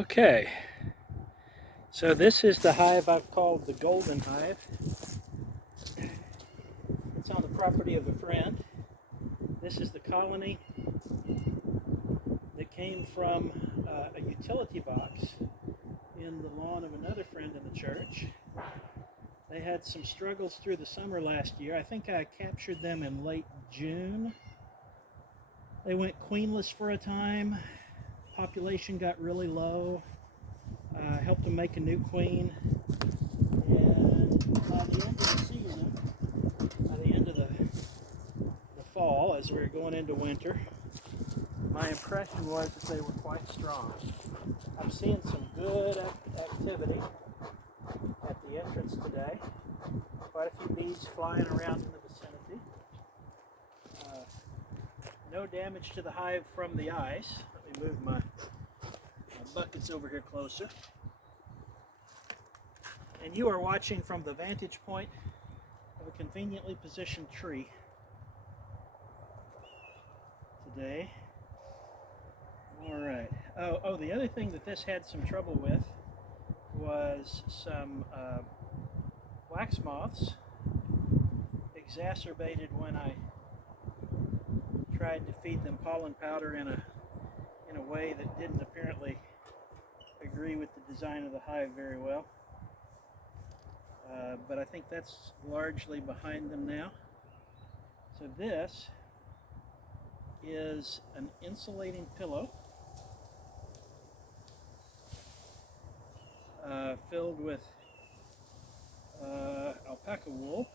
Okay, so this is the hive I've called the Golden Hive. It's on the property of a friend. This is the colony that came from a utility box in the lawn of another friend in the church. They had some struggles through the summer last year. I think I captured them in late June. They went queenless for a time. Population got really low. Helped them make a new queen. And by the end of the season, by the end of the fall, as we were going into winter, my impression was that they were quite strong. I'm seeing some good activity at the entrance today. Quite a few bees flying around in the vicinity. No damage to the hive from the ice. Let me move my buckets over here closer. And you are watching from the vantage point of a conveniently positioned tree today. All right. Oh, the other thing that this had some trouble with was some wax moths, exacerbated when I tried to feed them pollen powder in a way that didn't apparently agree with the design of the hive very well. But I think that's largely behind them now. So this is an insulating pillow filled with alpaca wool,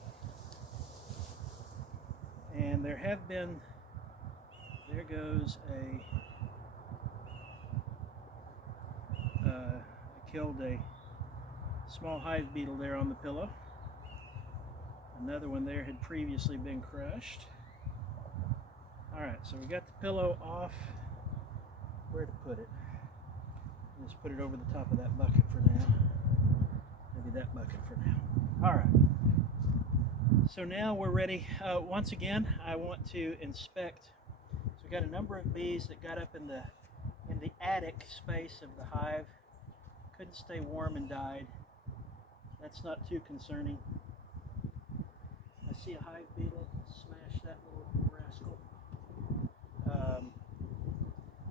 and there goes I killed a small hive beetle there on the pillow. Another one there had previously been crushed. Alright, so we got the pillow off. Where to put it? Just put it over the top of that bucket for now. Maybe that bucket for now. Alright. So now we're ready. Once again, I want to inspect. So we got a number of bees that got up in the attic space of the hive. Couldn't stay warm and died. That's not too concerning. I see a hive beetle. Smash that little rascal.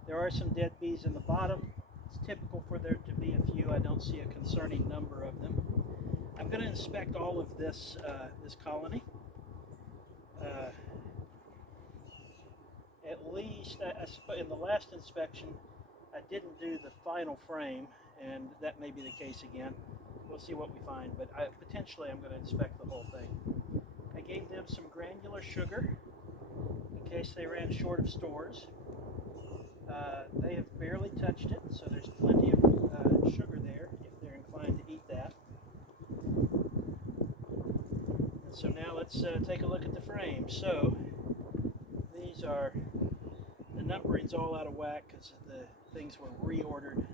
There are some dead bees in the bottom. It's typical for there to be a few. I don't see a concerning number of them. I'm going to inspect all of this colony. At least, in the last inspection, I didn't do the final frame, and that may be the case again. We'll see what we find, but potentially I'm going to inspect the whole thing. I gave them some granular sugar in case they ran short of stores. They have barely touched it, so there's plenty of sugar there if they're inclined to eat that. And so now let's take a look at the frame. So these are, the numbering's all out of whack because the things were reordered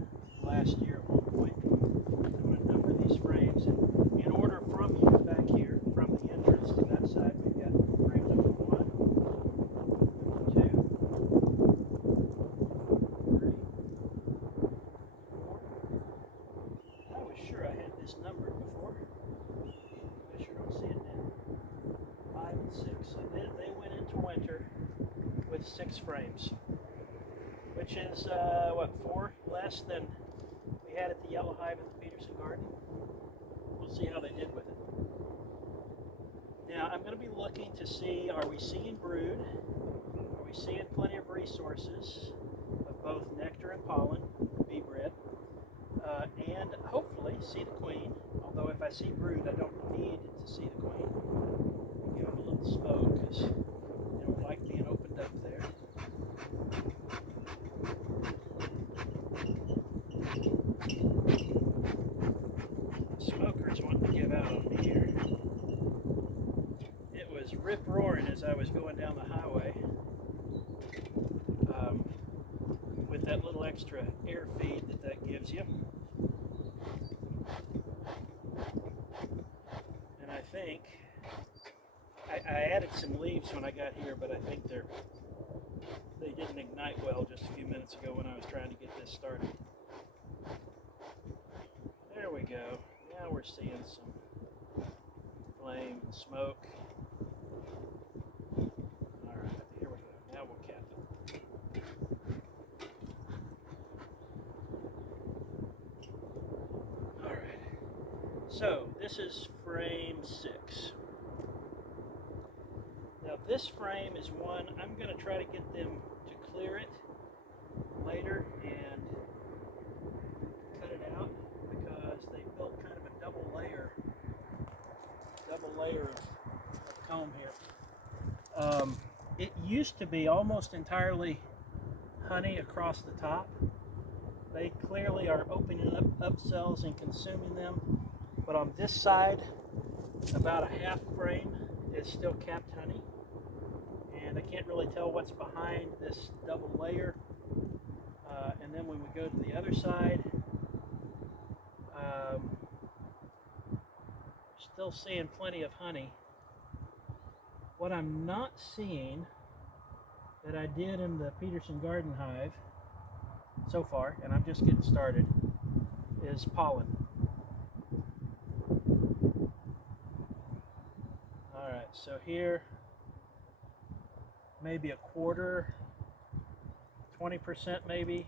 last year at one point. I'm going to number these frames in order from here, back here, from the entrance to that side. We've got frame number 1, 2, 3, 4. I was sure I had this numbered before. I sure don't see it now. 5 and 6. So they went into winter with 6 frames, which is, 4 less than we had at the Yellow Hive in the Peterson Garden. We'll see how they did with it. Now, I'm going to be looking to see, are we seeing brood? Are we seeing plenty of resources of both nectar and pollen, bee bread? And hopefully see the queen. Although if I see brood, I don't need to see the queen. Give them a little smoke because they don't like being opened up there. Smokers want to give out on me here. It was rip-roaring as I was going down the highway with that little extra air feed that gives you. And I think I added some leaves when I got here, but I think they didn't ignite well just a few minutes ago when I was trying to get this started. we're seeing some flame and smoke. All right, here we go. Now we'll cap it. All right. So this is frame 6. Now this frame is one I'm going to try to get them to clear it later and cut it out, because they built kind of a double layer of comb here. It used to be almost entirely honey across the top. They clearly are opening up cells and consuming them, but on this side, about a half frame is still capped honey, and I can't really tell what's behind this double layer. And then when we go to the other side, still seeing plenty of honey. What I'm not seeing that I did in the Peterson Garden Hive so far, and I'm just getting started, is pollen. Alright, so here, maybe a quarter, 20% maybe,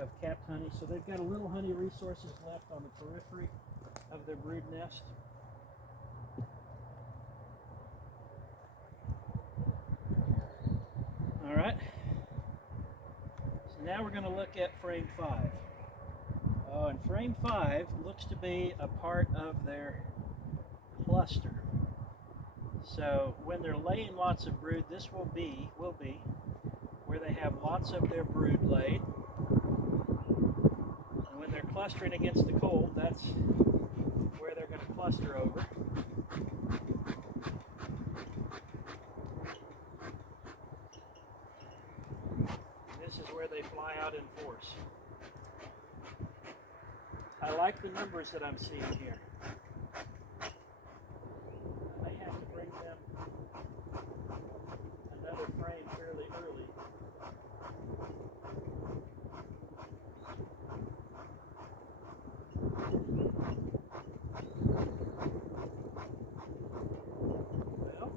of capped honey. So they've got a little honey resources left on the periphery of their brood nest. All right, so now we're going to look at frame 5. Oh, and frame 5 looks to be a part of their cluster. So when they're laying lots of brood, this will be where they have lots of their brood laid. And when they're clustering against the cold, that's where they're going to cluster over. This is where they fly out in force. I like the numbers that I'm seeing here. I may have to bring them another frame fairly early. Well,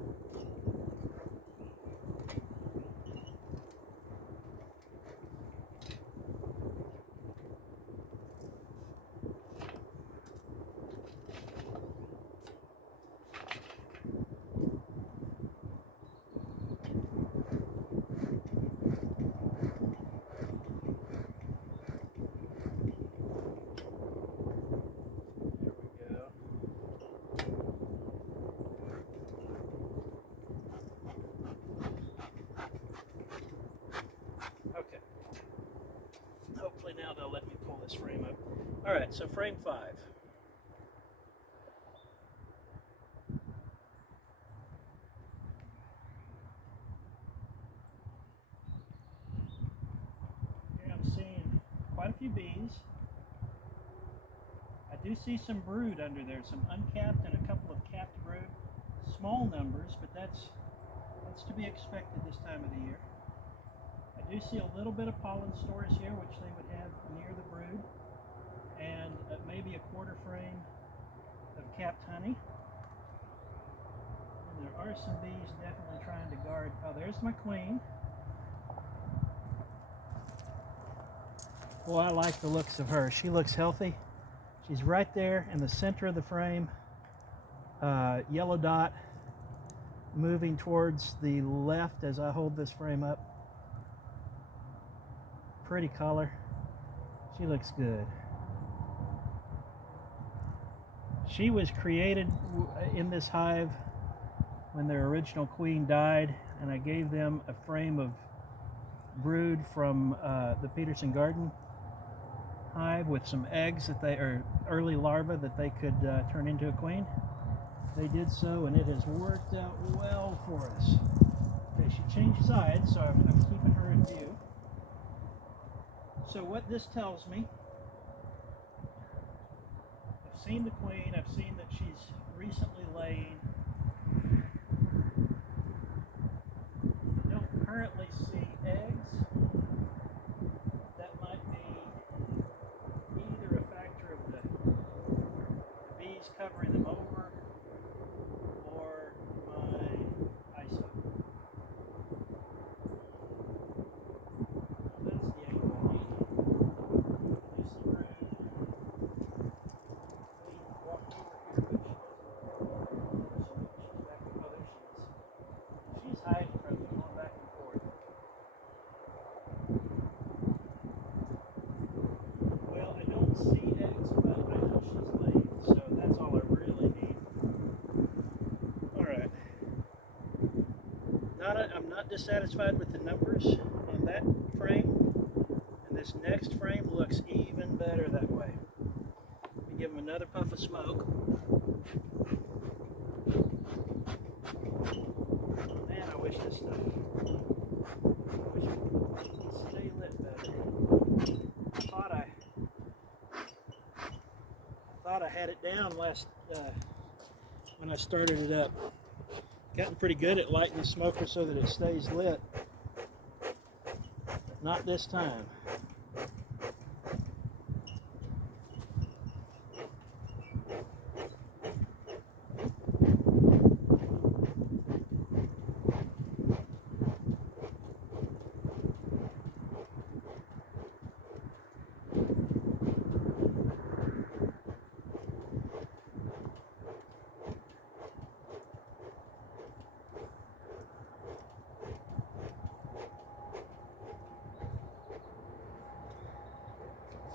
okay. Hopefully now they'll let me pull this frame up. All right, so frame 5. Here I'm seeing quite a few bees. I do see some brood under there, some uncapped and a couple of capped brood. Small numbers, but that's to be expected this time of the year. I do see a little bit of pollen stores here, which they would have near the brood, and maybe a quarter frame of capped honey. And there are some bees definitely trying to guard. Oh, there's my queen. Well, I like the looks of her. She looks healthy. She's right there in the center of the frame. Yellow dot moving towards the left as I hold this frame up. Pretty color. She looks good. She was created in this hive when their original queen died, and I gave them a frame of brood from the Peterson Garden Hive with some eggs that early larvae that they could turn into a queen. They did so, and it has worked out well for us. Okay, she changed sides, so I'm keeping her in view. So what this tells me, I've seen the queen, I've seen that she's recently laying. I don't currently see eggs. That might be either a factor of the I'm not dissatisfied with the numbers on that frame, and this next frame looks even better that way. Let me give them another puff of smoke. Man, I wish this stuff would stay lit better. I thought I had it down last when I started it up. Gotten pretty good at lighting the smoker so that it stays lit, but not this time.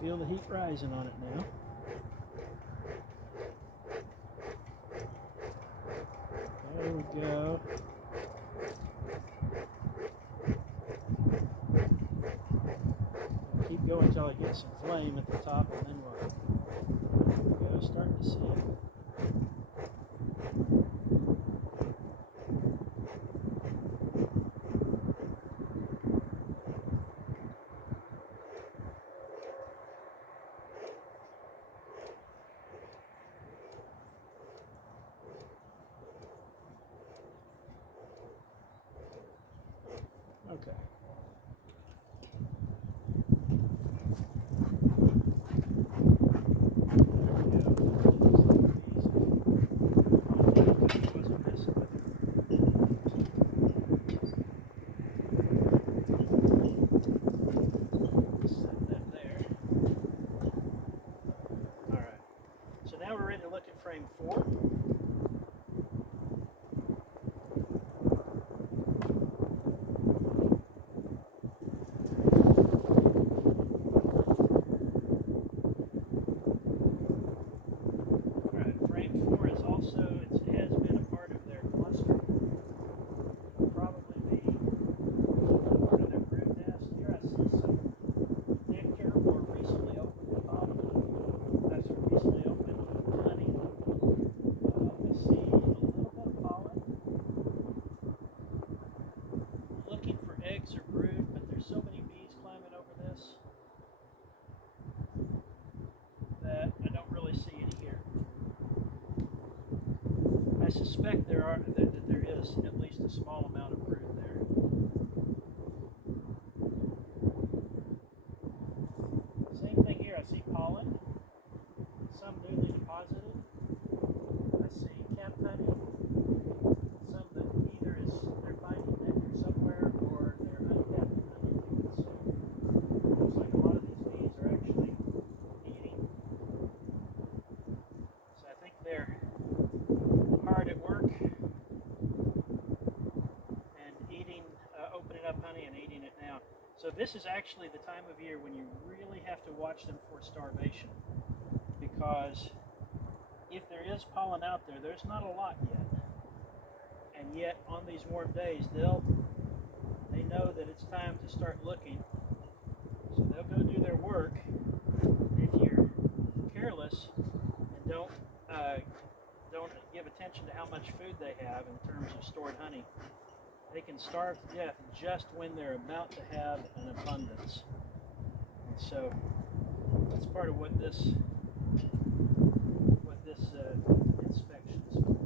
Feel the heat rising on it now. There we go. Keep going until I get some flame at the top, and then we'll start to see it. Okay. So now we're ready to look at frame 4. Eggs are brood, but there's so many bees climbing over this that I don't really see any here. I suspect that there is at least a small amount of brood there. Same thing here. I see pollen, some newly deposited. I see capped honey. Some that either they're finding nectar somewhere or they're uncapped honey. So it looks like a lot of these bees are actually eating. So I think they're hard at work and eating, opening up honey and eating it now. So this is actually the time of year when you really have to watch them for starvation, because if there is pollen out there, there's not a lot yet. And yet, on these warm days, they know that it's time to start looking. So they'll go do their work. If you're careless and don't give attention to how much food they have in terms of stored honey, they can starve to death just when they're about to have an abundance. And so that's part of what this inspection is for.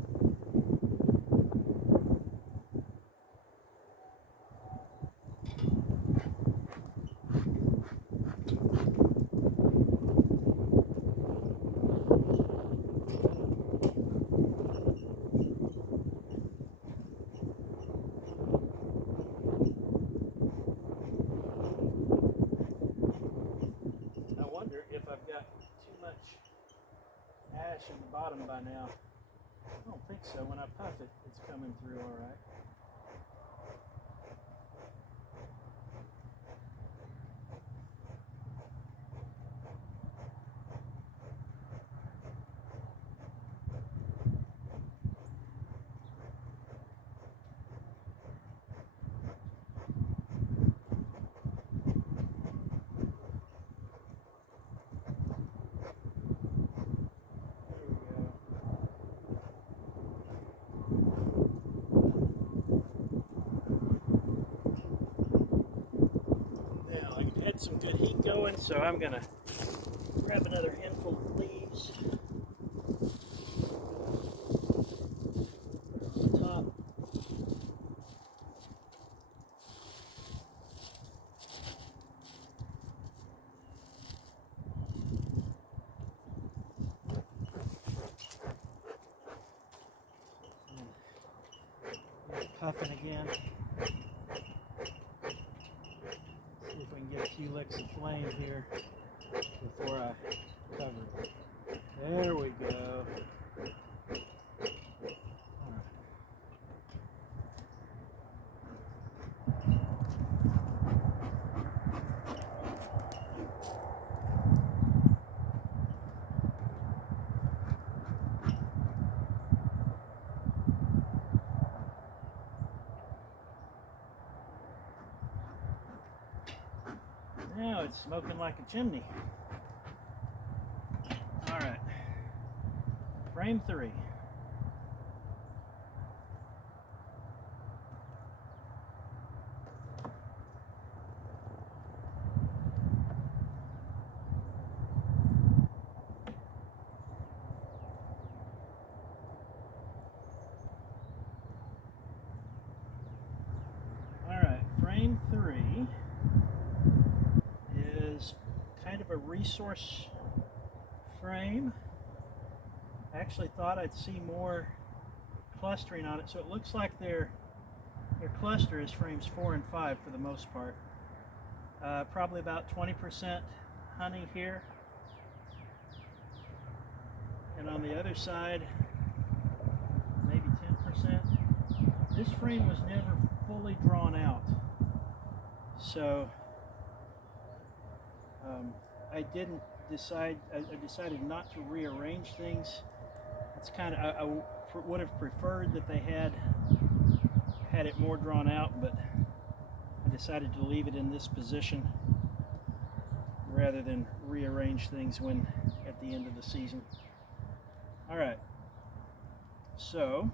Ash in the bottom by now. I don't think so. When I puff it, it's coming through all right. some good heat going, so I'm going to grab another handful of leaves. Put it on the top. Puffing again. See if we can get a few licks of flame here before I cover it. There we go. Now it's smoking like a chimney. All right, frame 3. All right, frame 3 is kind of a resource frame. I actually thought I'd see more clustering on it, so it looks like their cluster is frames 4 and 5 for the most part. Probably about 20% honey here, and on the other side maybe 10%. This frame was never fully drawn out, so I decided not to rearrange things. It's kind of, I would have preferred that they had it more drawn out, but I decided to leave it in this position rather than rearrange things when at the end of the season. All right, so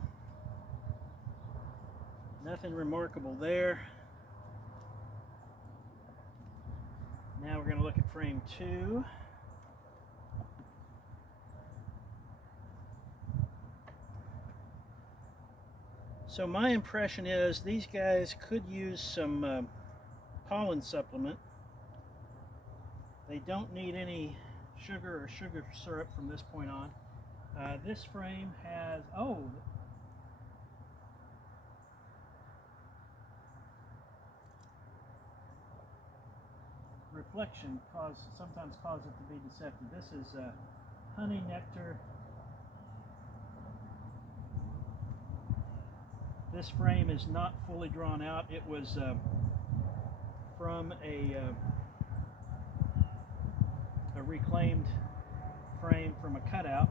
nothing remarkable there. Now we're going to look at frame 2. So my impression is these guys could use some pollen supplement. They don't need any sugar or sugar syrup from this point on. This frame has, reflection sometimes causes it to be deceptive. This is honey nectar. This frame is not fully drawn out. It was from a reclaimed frame from a cutout.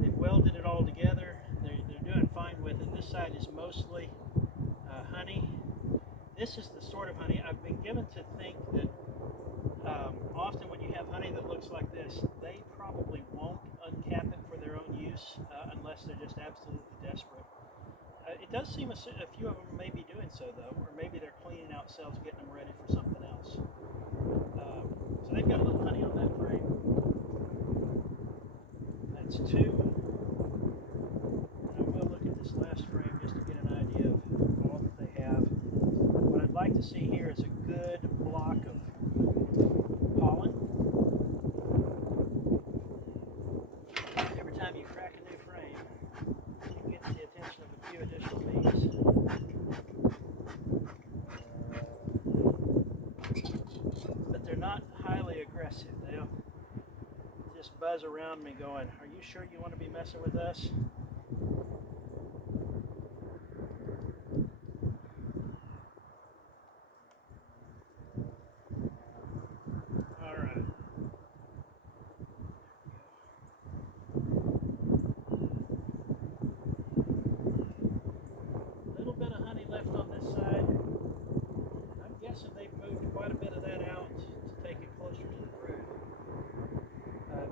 They welded it all together. They're doing fine with it. This side is mostly honey. This is the sort of honey I've been given to think that often when you have honey that looks like this, they probably won't uncap it for their own use unless they're just absolutely desperate. It does seem a few of them may be doing so though, or maybe they're cleaning out cells, getting them ready for something else. So they've got a little honey on that frame. That's 2. And I will look at this last frame just to get an idea of all that they have. What I'd like to see here is a good block of pollen. Every time you crack a new frame, it gets the attention of a few additional bees. But they're not highly aggressive. They'll just buzz around me going, "Are you sure you want to be messing with us?"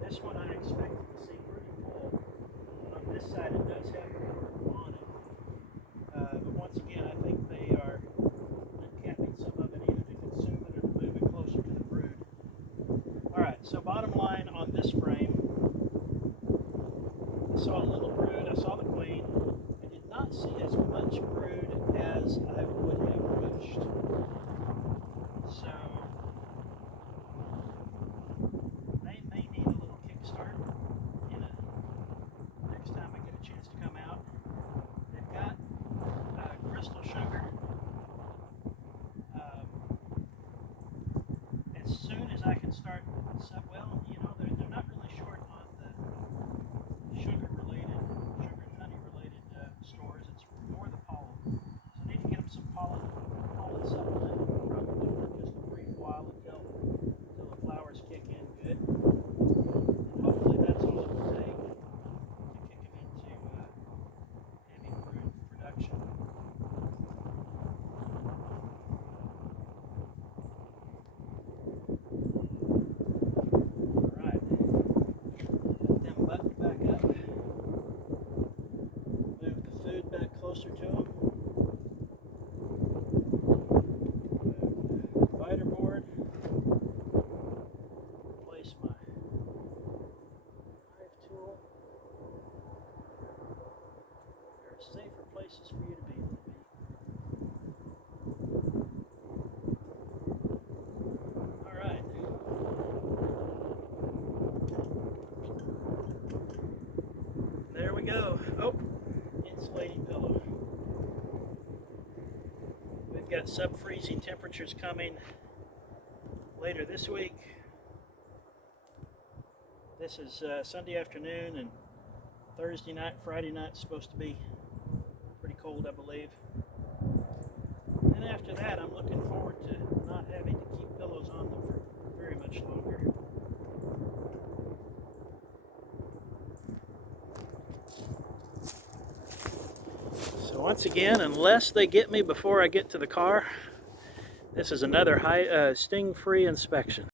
This one I expected to see pretty full. On this side it does have more on it. But once again, I think they are uncapping some of it in. again on this frame. I saw a little brood, I saw the queen. I did not see as much brood as I would have wished. So they may need a little kickstart next time I get a chance to come out. They've got crystal sugar. As soon as I can start, well, you know, they're not really short on the sugar-related, sugar and honey-related stores. It's more the pollen. So I need to get them some pollen supplement, probably for just a brief while until the flowers kick in good. And hopefully that's all it will take to kick them into heavy brood production. Closer to them. Move the divider board. Place my hive tool. There are safer places for you to be than me. Alright. There we go. Oh, insulating pillow. We've got sub-freezing temperatures coming later this week. This is Sunday afternoon, and Thursday night, Friday night is supposed to be pretty cold, I believe. And after that, I'm looking forward to not having to keep pillows on them for very much longer. So once again, unless they get me before I get to the car, this is another sting-free inspection.